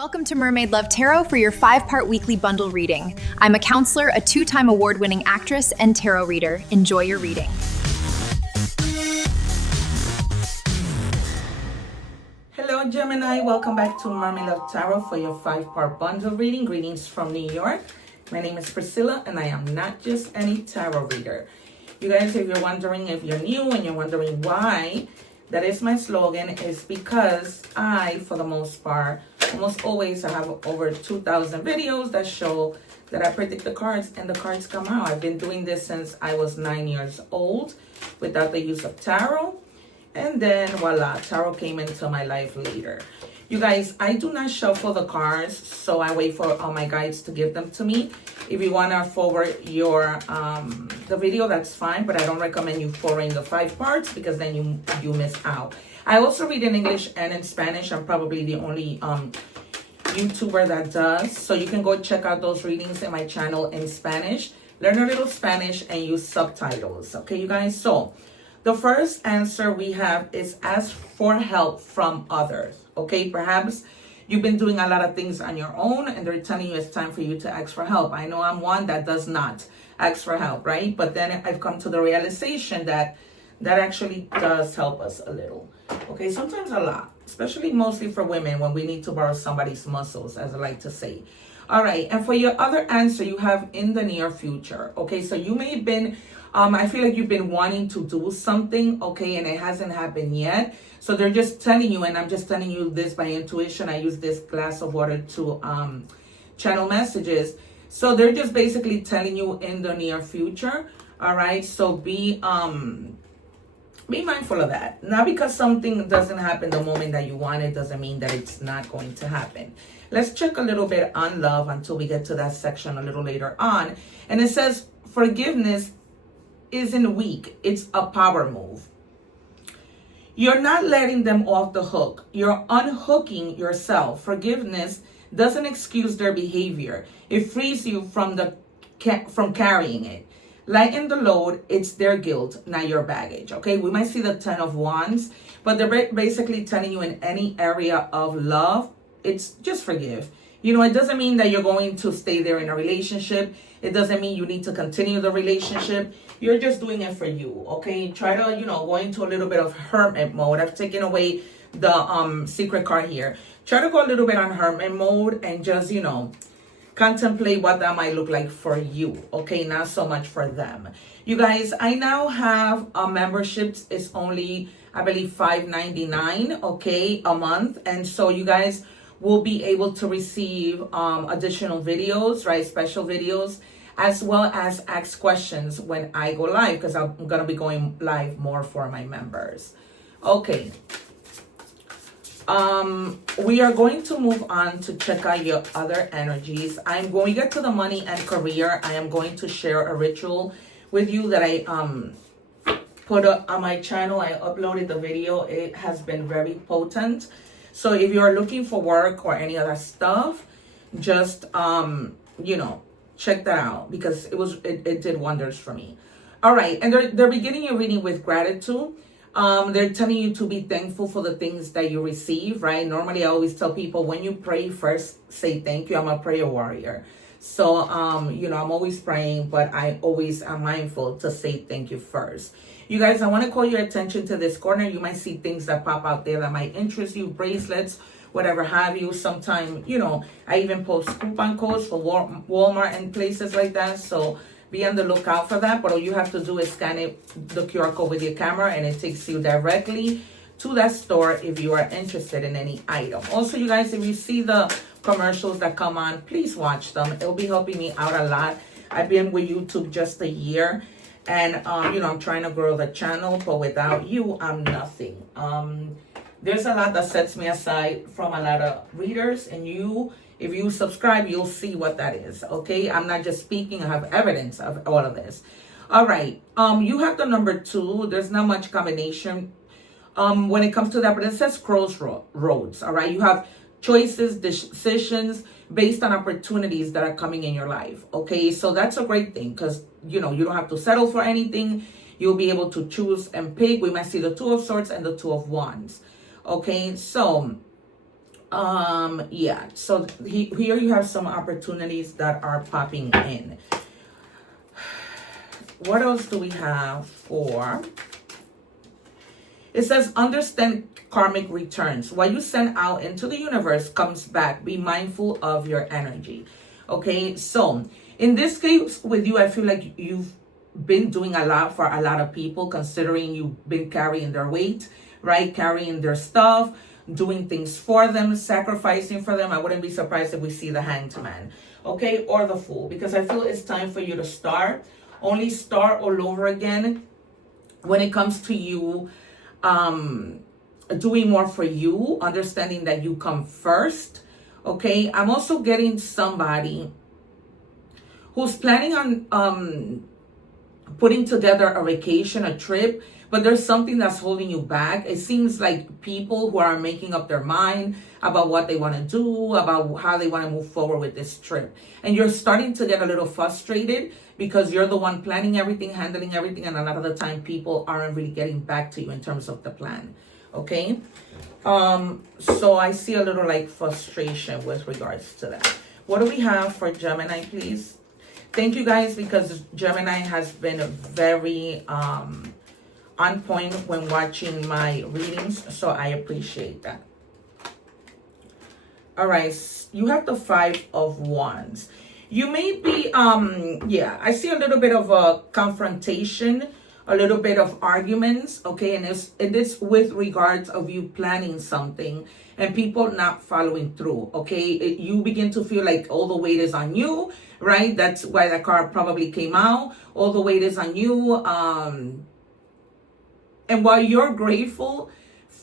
Welcome to Mermaid Love Tarot for your 5-part weekly bundle reading. I'm a counselor, a 2-time award-winning actress, and tarot reader. Enjoy your reading. Hello Gemini, welcome back to Mermaid Love Tarot for your 5-part bundle reading. Greetings from New York. My name is Priscilla and I am not just any tarot reader. You guys, if you're wondering, if you're new and you're wondering why, that is my slogan, is because I, for the most part, almost always, I have over 2,000 videos that show that I predict the cards and the cards come out. I've been doing this since I was 9 years old without the use of tarot. And then voila, tarot came into my life later. You guys, I do not shuffle the cards, so I wait for all my guides to give them to me. If you want to forward your the video, that's fine, but I don't recommend you forwarding the 5 parts because then you miss out. I also read in English and in Spanish. I'm probably the only YouTuber that does. So you can go check out those readings in my channel in Spanish. Learn a little Spanish and use subtitles. Okay, you guys? So the first answer we have is ask for help from others. Okay, perhaps you've been doing a lot of things on your own and they're telling you it's time for you to ask for help. I know I'm one that does not ask for help, right? But then I've come to the realization that that actually does help us a little. Okay, sometimes a lot, especially mostly for women when we need to borrow somebody's muscles, as I like to say. All right, and for your other answer, you have in the near future. Okay, so you may have been, I feel like you've been wanting to do something, okay, and it hasn't happened yet. So they're just telling you, and I'm just telling you this by intuition. I use this glass of water to channel messages. So they're just basically telling you in the near future. All right, so be mindful of that. Not because something doesn't happen the moment that you want it doesn't mean that it's not going to happen. Let's check a little bit on love until we get to that section a little later on. And it says forgiveness isn't weak. It's a power move. You're not letting them off the hook. You're unhooking yourself. Forgiveness doesn't excuse their behavior. It frees you from carrying it. Lighten the load. It's their guilt, not your baggage. Okay, we might see the 10 of Wands, but they're basically telling you in any area of love, it's just forgive. You know, it doesn't mean that you're going to stay there in a relationship. It doesn't mean you need to continue the relationship. You're just doing it for you, okay? Try to, go into a little bit of hermit mode. I've taken away the secret card here. Try to go a little bit on hermit mode and just, contemplate what that might look like for you, okay? Not so much for them. You guys, I now have memberships. It's only, I believe, $5.99, okay, a month. And so you guys will be able to receive additional videos, right? Special videos, as well as ask questions when I go live, because I'm going to be going live more for my members. Okay. We are going to move on to check out your other energies. I'm going to get to the money and career. I am going to share a ritual with you that I put up on my channel. I uploaded the video. It has been very potent. So if you're looking for work or any other stuff, just check that out, because it did wonders for me. All right, and they're beginning your reading with gratitude. They're telling you to be thankful for the things that you receive, right? Normally, I always tell people, when you pray, first say thank you. I'm a prayer warrior. So, I'm always praying, but I always am mindful to say thank you first. You guys, I want to call your attention to this corner. You might see things that pop out there that might interest you, bracelets, whatever have you. Sometimes, I even post coupon codes for Walmart and places like that. So be on the lookout for that. But all you have to do is scan the QR code with your camera, and it takes you directly to that store if you are interested in any item. Also, you guys, if you see the commercials that come on, please watch them. It'll be helping me out a lot. I've been with YouTube just a year, and I'm trying to grow the channel, but without you, I'm nothing. There's a lot that sets me aside from a lot of readers, and if you subscribe, you'll see what that is, okay? I'm not just speaking. I have evidence of all of this. All right. You have the number 2. There's not much combination when it comes to that, but it says crossroads, all right? You have choices, decisions based on opportunities that are coming in your life, okay? So that's a great thing, because, you don't have to settle for anything. You'll be able to choose and pick. We might see the 2 of Swords and the 2 of Wands, okay? So Yeah, so here you have some opportunities that are popping in. What else do we have for? It says, understand karmic returns. What you send out into the universe comes back. Be mindful of your energy. Okay, so in this case with you, I feel like you've been doing a lot for a lot of people, considering you've been carrying their weight, right? Carrying their stuff, doing things for them, sacrificing for them. I wouldn't be surprised if we see the Hanged Man, okay, or the Fool, because I feel it's time for you to start all over again when it comes to you doing more for you, understanding that you come first. Okay, I'm also getting somebody who's planning on putting together a vacation, a trip, but there's something that's holding you back. It seems like people who are making up their mind about what they want to do, about how they want to move forward with this trip. And you're starting to get a little frustrated because you're the one planning everything, handling everything, and a lot of the time people aren't really getting back to you in terms of the plan. Okay? So I see a little like frustration with regards to that. What do we have for Gemini, please? Thank you guys, because Gemini has been very on point when watching my readings, so I appreciate that. All right, you have the 5 of Wands. You may be, I see a little bit of a confrontation, a little bit of arguments, okay? And it is with regards of you planning something and people not following through, okay? You begin to feel like all the weight is on you, right? That's why that card probably came out. All the weight is on you. And while you're grateful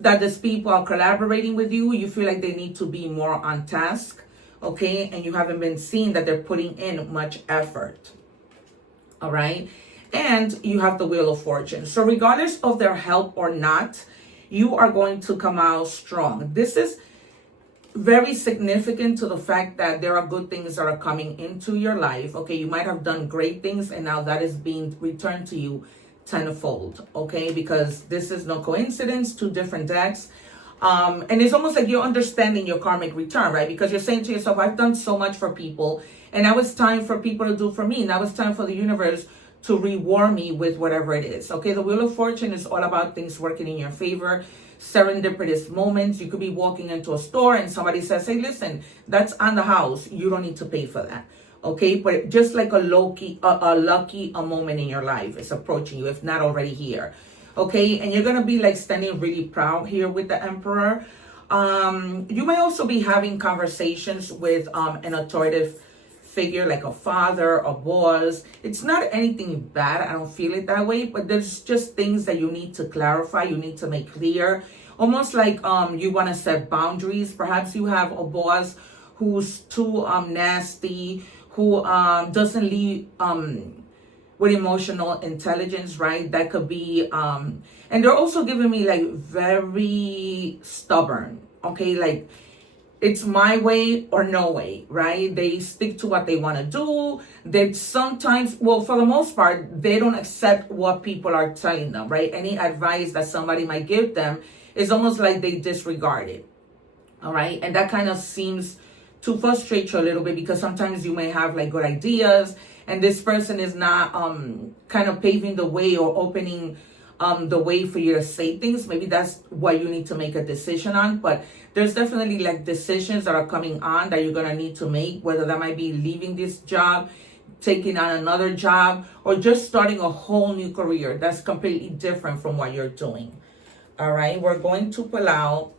that these people are collaborating with you, you feel like they need to be more on task, okay? And you haven't been seeing that they're putting in much effort, all right? And you have the Wheel of Fortune. So regardless of their help or not, you are going to come out strong. This is very significant to the fact that there are good things that are coming into your life, okay? You might have done great things and now that is being returned to you tenfold, okay? Because this is no coincidence, 2 different decks. And it's almost like you're understanding your karmic return, right? Because you're saying to yourself, I've done so much for people, and now it's time for people to do for me. Now it's time for the universe to reward me with whatever it is, okay? The Wheel of Fortune is all about things working in your favor, serendipitous moments. You could be walking into a store and somebody says, hey, listen, that's on the house. You don't need to pay for that. Okay, but just like a lucky moment in your life is approaching you, if not already here. Okay, and you're gonna be like standing really proud here with the Emperor. You may also be having conversations with an authoritative figure, like a father, a boss. It's not anything bad. I don't feel it that way, but there's just things that you need to clarify. You need to make clear. Almost like you want to set boundaries. Perhaps you have a boss who's too nasty, who doesn't lead with emotional intelligence, right? That could be, and they're also giving me like very stubborn, okay? Like it's my way or no way, right? They stick to what they want to do. They sometimes, well, for the most part, they don't accept what people are telling them, right? Any advice that somebody might give them is almost like they disregard it, all right? And that kind of seems to frustrate you a little bit, because sometimes you may have like good ideas and this person is not kind of paving the way or opening the way for you to say things. Maybe that's what you need to make a decision on. But there's definitely like decisions that are coming on that you're gonna need to make, whether that might be leaving this job, taking on another job, or just starting a whole new career that's completely different from what you're doing. All right, we're going to pull out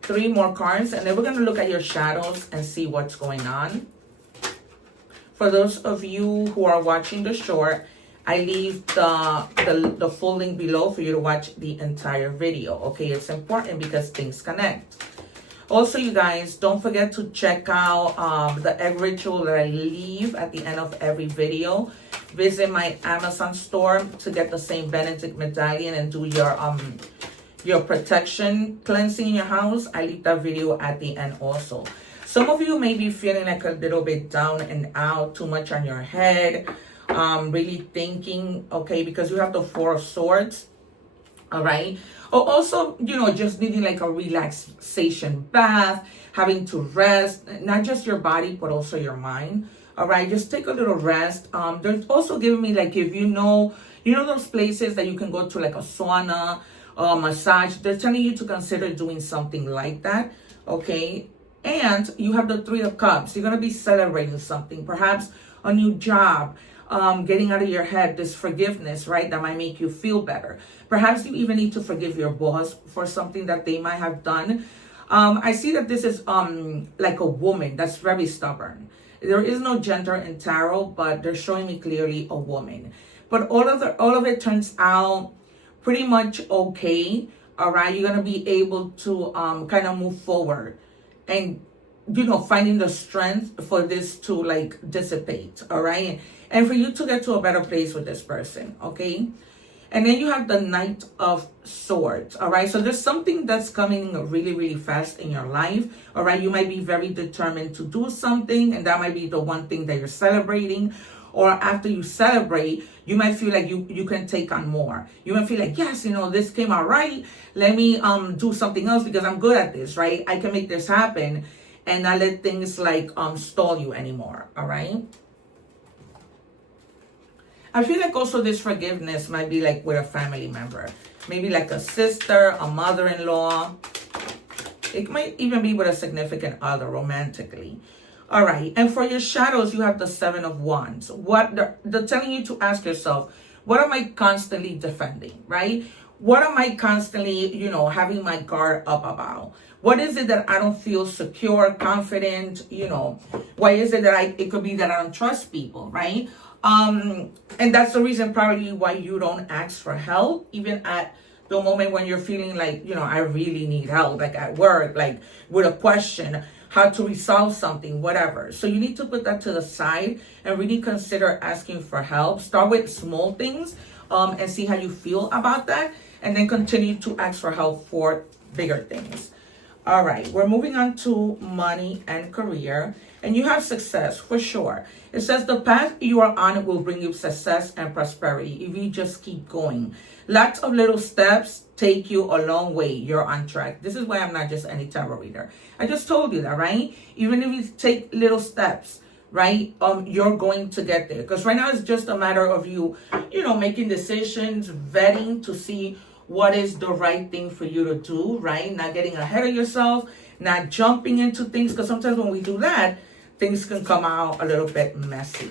3 more cards, and then we're going to look at your shadows and see what's going on. For those of you who are watching the short, I leave the full link below for you to watch the entire video. Okay, it's important because things connect. Also, you guys, don't forget to check out the egg ritual that I leave at the end of every video. Visit my Amazon store to get the Saint Benedict medallion and do your protection cleansing in your house. I leave that video at the end also. Some of you may be feeling like a little bit down and out, too much on your head, really thinking, okay, because you have the 4 of Swords. All right. Or also, just needing like a relaxation bath, having to rest, not just your body, but also your mind. All right. Just take a little rest. They're also giving me like, if those places that you can go to, like a sauna or massage, they're telling you to consider doing something like that. Okay. And you have the Three of Cups. You're going to be celebrating something, perhaps a new job, getting out of your head, this forgiveness, right? That might make you feel better. Perhaps you even need to forgive your boss for something that they might have done. I see that this is like a woman that's very stubborn. There is no gender in tarot, but they're showing me clearly a woman. But all of it turns out pretty much okay. All right, you're gonna be able to kind of move forward, and finding the strength for this to like dissipate. All right, and for you to get to a better place with this person. Okay. And then you have the Knight of Swords, all right? So there's something that's coming really, really fast in your life, all right? You might be very determined to do something, and that might be the one thing that you're celebrating. Or after you celebrate, you might feel like you can take on more. You might feel like, yes, this came out right. Let me do something else because I'm good at this, right? I can make this happen and not let things like stall you anymore, all right? I feel like also this forgiveness might be like with a family member. Maybe like a sister, a mother-in-law. It might even be with a significant other romantically. All right. And for your shadows, you have the Seven of Wands. What they're telling you to ask yourself, what am I constantly defending, right? What am I constantly, having my guard up about? What is it that I don't feel secure, confident, Why is it that it could be that I don't trust people, right? And that's the reason probably why you don't ask for help, even at the moment when you're feeling like, I really need help, like at work, like with a question, how to resolve something, whatever. So you need to put that to the side and really consider asking for help. Start with small things, and see how you feel about that, and then continue to ask for help for bigger things. All right, we're moving on to money and career. And you have success for sure. It says the path you are on will bring you success and prosperity if you just keep going. Lots of little steps take you a long way. You're on track. This is why I'm not just any tarot reader. I just told you that, right? Even if you take little steps, right? You're going to get there. Because right now it's just a matter of you, making decisions, vetting to see what is the right thing for you to do, right? Not getting ahead of yourself, not jumping into things. Because sometimes when we do that, things can come out a little bit messy.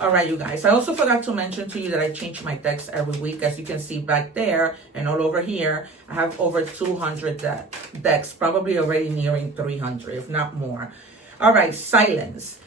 All right, you guys. I also forgot to mention to you that I change my decks every week. As you can see back there and all over here, I have over 200 decks, probably already nearing 300, if not more. All right, silence.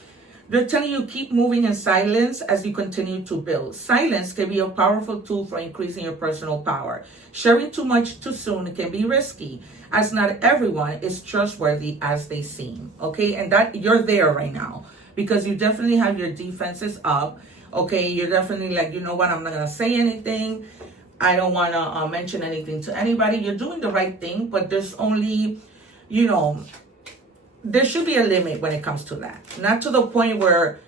They're telling you keep moving in silence as you continue to build. Silence can be a powerful tool for increasing your personal power. Sharing too much too soon can be risky, as not everyone is trustworthy as they seem. Okay, and that you're there right now because you definitely have your defenses up. Okay, you're definitely like, you know what, I'm not gonna say anything. I don't want to mention anything to anybody. You're doing the right thing, but there's only, there should be a limit when it comes to that. Not to the point where,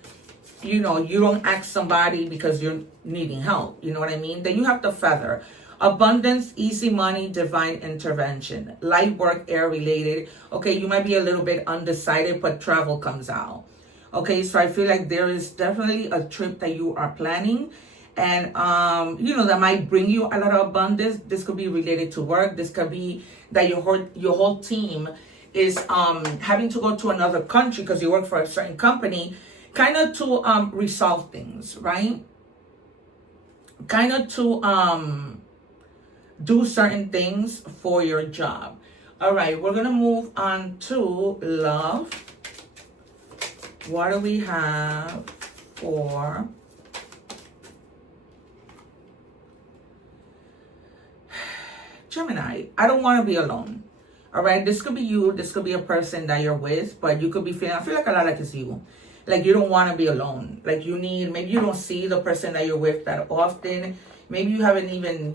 you don't ask somebody because you're needing help. You know what I mean? Then you have the feather. Abundance, easy money, divine intervention. Light work, air related. Okay, you might be a little bit undecided, but travel comes out. Okay, so I feel like there is definitely a trip that you are planning. And, that might bring you a lot of abundance. This could be related to work. This could be that your whole team is having to go to another country because you work for a certain company, kind of to resolve things, right? Kind of to do certain things for your job. All right, we're going to move on to love. What do we have for Gemini? I don't want to be alone. All right, this could be you. This could be a person that you're with, but you could be feeling, I feel like a lot like it's you. Like you don't want to be alone. Like maybe you don't see the person that you're with that often. Maybe you haven't even,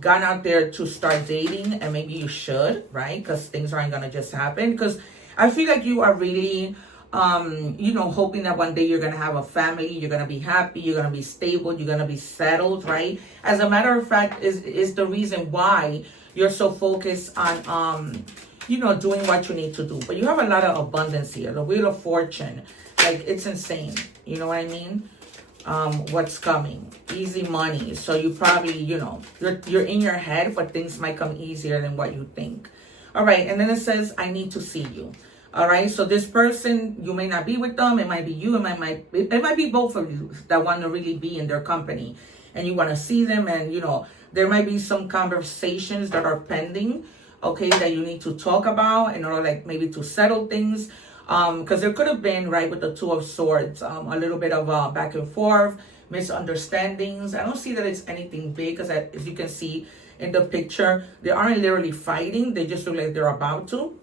gone out there to start dating, and maybe you should, right? Because things aren't going to just happen. Because I feel like you are really hoping that one day you're going to have a family, you're going to be happy, you're going to be stable, you're going to be settled, right? As a matter of fact, is the reason why you're so focused on, doing what you need to do. But you have a lot of abundance here. The Wheel of Fortune, like, it's insane. You know what I mean? What's coming? Easy money. So you probably, you're in your head, but things might come easier than what you think. All right. And then it says, I need to see you. All right. So this person, you may not be with them. It might be you. It might be both of you that want to really be in their company, and you want to see them. And, there might be some conversations that are pending, okay, that you need to talk about in order, like, maybe to settle things. Because there could have been, right, with the Two of Swords, a little bit of back and forth, misunderstandings. I don't see that it's anything big, because as you can see in the picture, they aren't literally fighting. They just look like they're about to.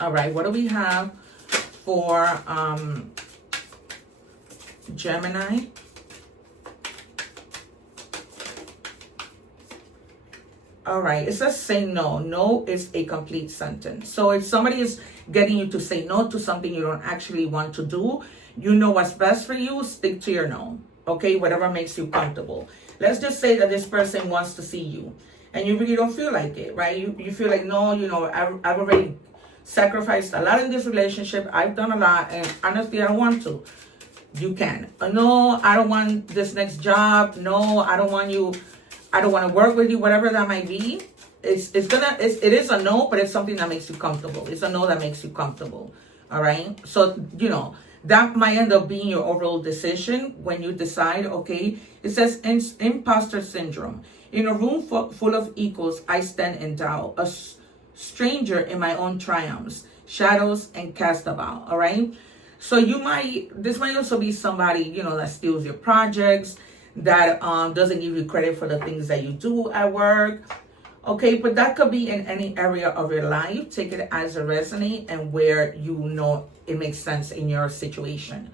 All right, what do we have for Gemini? All right, it says say no. No is a complete sentence. So if somebody is getting you to say no to something you don't actually want to do, you know what's best for you, stick to your no. Okay, whatever makes you comfortable. Let's just say that this person wants to see you and you really don't feel like it, right? You feel like, no, I've already sacrificed a lot in this relationship. I've done a lot, and honestly, I don't want to. You can. No, I don't want this next job. No, I don't want you. I don't want to work with you, whatever that might be. It is a no, but it's something that makes you comfortable. It's a no that makes you comfortable. All right. So, that might end up being your overall decision when you decide, okay, it says imposter syndrome. In a room full of equals, I stand in doubt, a stranger in my own triumphs, shadows and cast about. All right. So this might also be somebody, that steals your projects, that doesn't give you credit for the things that you do at work. Okay, but that could be in any area of your life. Take it as a resonate and where it makes sense in your situation.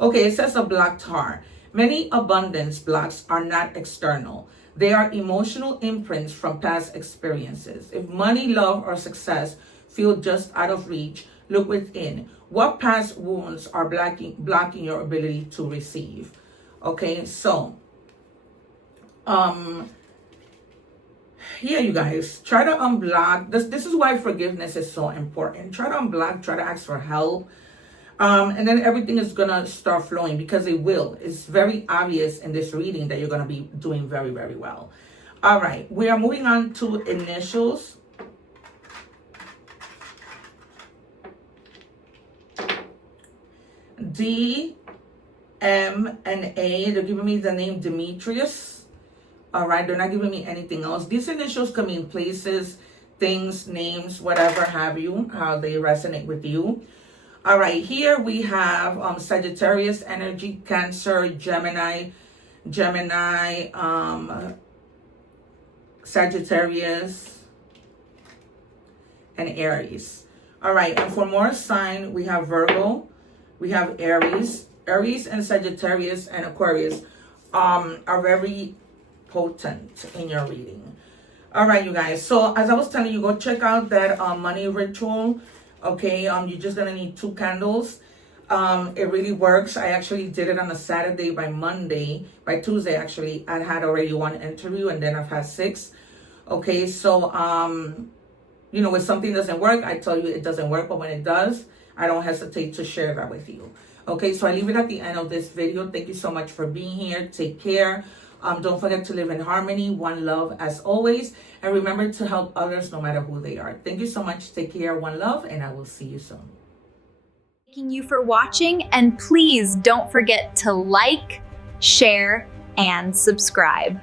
Okay, it says a blocked heart. Many abundance blocks are not external. They are emotional imprints from past experiences. If money, love, or success feel just out of reach, look within. What past wounds are blocking your ability to receive? Okay, so yeah, you guys, try to unblock this is why forgiveness is so important. Try to unblock, try to ask for help, and then everything is gonna start flowing, because it will. It's very obvious in this reading that you're gonna be doing very, very well. All right, we are moving on to initials. D, M, and A. They're giving me the name Demetrius. All right, they're not giving me anything else. These initials can mean places, things, names, whatever have you, how they resonate with you. All right, here we have Sagittarius energy, Cancer, Gemini, Sagittarius, and Aries. All right, and for more sign, we have Virgo, we have Aries. Aries and Sagittarius and Aquarius are very potent in your reading. All right, you guys. So as I was telling you, go check out that money ritual. Okay, you're just gonna need 2 candles. It really works. I actually did it on a Saturday. By Tuesday actually, I had already 1 interview, and then I've had 6. Okay, so when something doesn't work, I tell you it doesn't work, but when it does, I don't hesitate to share that with you. Okay, so I leave it at the end of this video. Thank you so much for being here. Take care. Don't forget to live in harmony, one love as always. And remember to help others no matter who they are. Thank you so much. Take care, one love, and I will see you soon. Thanking you for watching, and please don't forget to like, share, and subscribe.